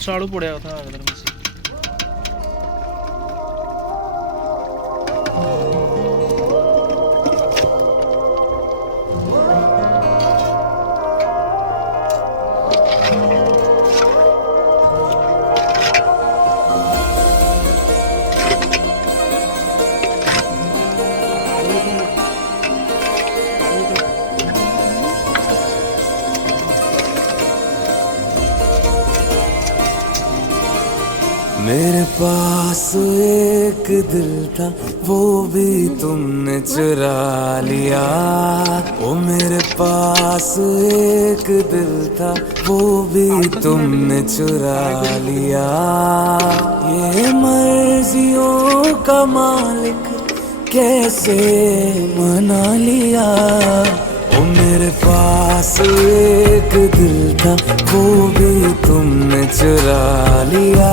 झाड़ू पड़ा था अंदर में से। मेरे पास एक दिल था वो भी तुमने चुरा लिया। ओ मेरे पास एक दिल था वो भी तुमने चुरा लिया। ये मर्जियों का मालिक कैसे मना लिया। ओ मेरे पास एक दिल था वो भी तुमने चुरा लिया।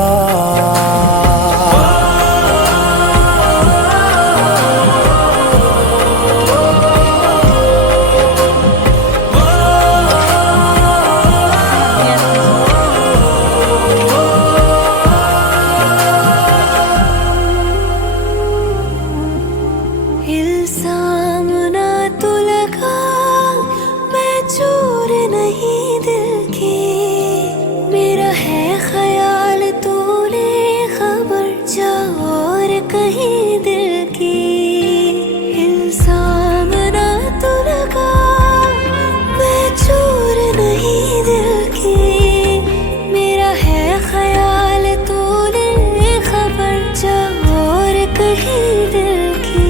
इल्जाम ना तो लगा, मैं चोर नहीं दिल की। मेरा है ख्याल तूने खबर जा और कहीं दिल की। इल्जाम ना तो लगा, मैं चोर नहीं दिल की। मेरा है ख्याल तूने खबर जा और कहीं दिल की।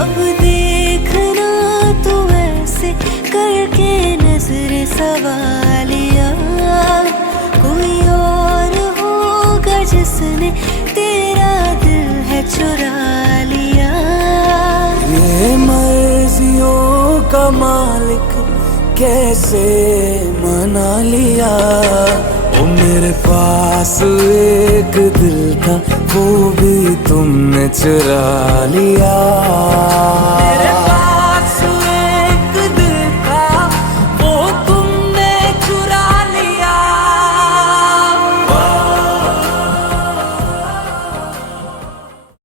अब देखना तो ऐसे करके नजर सवालिया, कोई और होगा जिसने तेरा दिल है चुरा लिया। ये मर्जियों का मालिक कैसे मना लिया। ओ मेरे पास एक दिल था वो भी तुमने चुरा लिया।